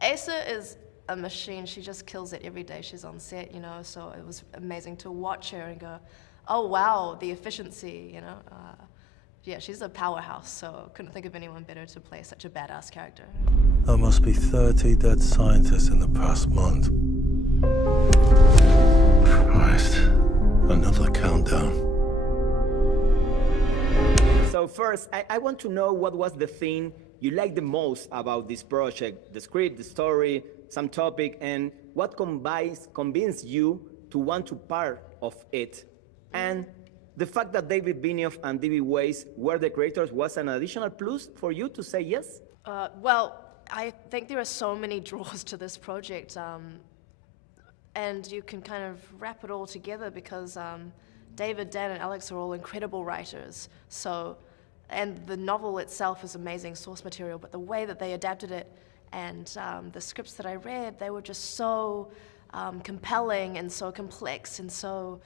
Asa is a machine. She just kills it every day she's on set, you know, so it was amazing to watch her and go, oh wow, the efficiency, you know. Yeah, she's a powerhouse, so couldn't think of anyone better to play such a badass character. There must be 30 dead scientists in the past month. Christ, another countdown. So first, I want to know what was the thing you liked the most about this project, the script, the story, some topic, and what convinced you to want to part of it. And the fact that David Benioff and D.B. Weiss were the creators was an additional plus for you to say yes? Well, I think there are so many draws to this project, and you can kind of wrap it all together because David, Dan, and Alex are all incredible writers. So, and the novel itself is amazing source material, but the way that they adapted it and the scripts that I read, they were just so compelling and so complex and so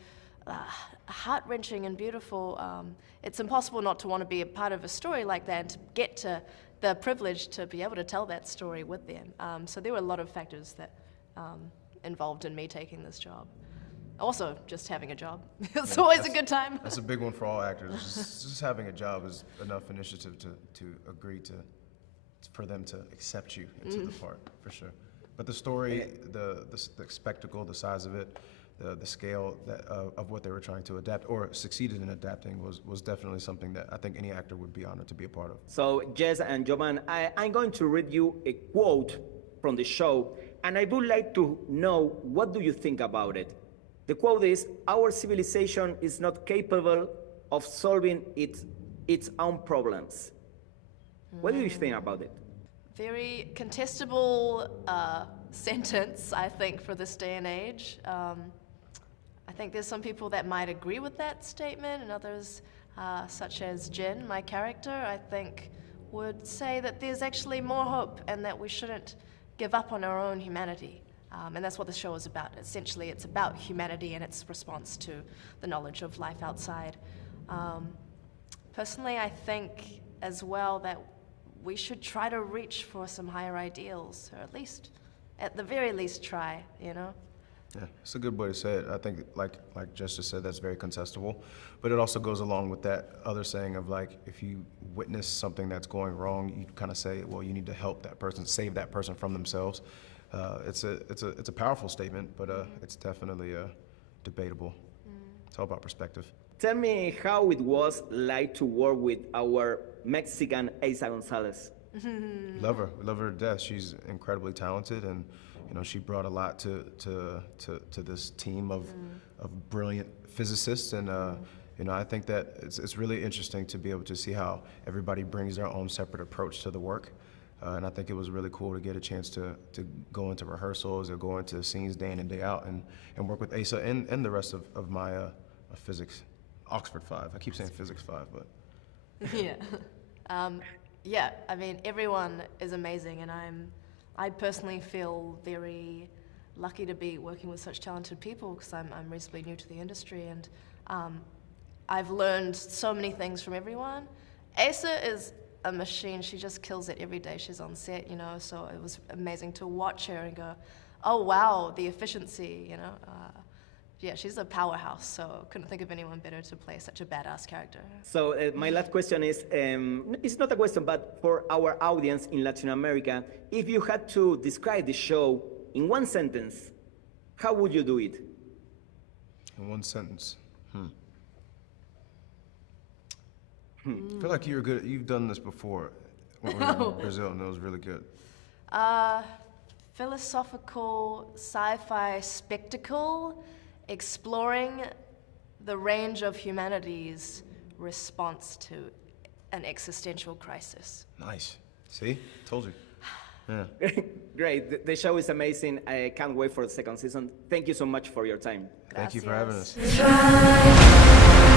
heart-wrenching and beautiful. It's impossible not to want to be a part of a story like that and to get to the privilege to be able to tell that story with them. So there were a lot of factors that involved in me taking this job. Also, just having a job. It's always a good time. That's a big one for all actors. Just having a job is enough initiative to agree for them to accept you into the part, for sure. But the story, the spectacle, the size of it, the scale of what they were trying to adapt or succeeded in adapting was definitely something that I think any actor would be honored to be a part of. So Jess and Jovan, I'm going to read you a quote from the show, and I would like to know what do you think about it. The quote is, "Our civilization is not capable of solving its own problems." What do you think about it? Very contestable sentence, I think, for this day and age. I think there's some people that might agree with that statement, and others, such as Jen, my character, I think would say that there's actually more hope and that we shouldn't give up on our own humanity. And that's what the show is about. Essentially, it's about humanity and its response to the knowledge of life outside. Personally, I think as well that we should try to reach for some higher ideals, or at the very least, try, you know? Yeah, it's a good way to say it. I think, like Jess just said, that's very contestable. But it also goes along with that other saying of, like, if you witness something that's going wrong, you kind of say, well, you need to help that person, save that person from themselves. It's a powerful statement, but it's definitely debatable. It's all about perspective. Tell me how it was like to work with our Mexican Asa Gonzalez. Love her. We love her to death. She's incredibly talented, and you know she brought a lot to this team of brilliant physicists. And you know I think that it's really interesting to be able to see how everybody brings their own separate approach to the work. And I think it was really cool to get a chance to go into rehearsals or go into scenes day in and day out and work with Asa and the rest of my physics, Oxford 5. I keep saying physics 5, but. Yeah. Yeah, I mean, everyone is amazing, and I personally feel very lucky to be working with such talented people because I'm reasonably new to the industry, and I've learned so many things from everyone. Asa is a machine. She just kills it every day she's on set, you know, so it was amazing to watch her and go, oh wow, the efficiency, you know. Yeah, she's a powerhouse, so couldn't think of anyone better to play such a badass character. So my last question is, it's not a question, but for our audience in Latin America, if you had to describe the show in one sentence, how would you do it? In one sentence. I feel like you're good. You've done this before when we were in Brazil, and it was really good. Philosophical sci-fi spectacle exploring the range of humanity's response to an existential crisis. Nice. See? Told you. Yeah. Great. The show is amazing. I can't wait for the second season. Thank you so much for your time. Thank you for having us. Gracias.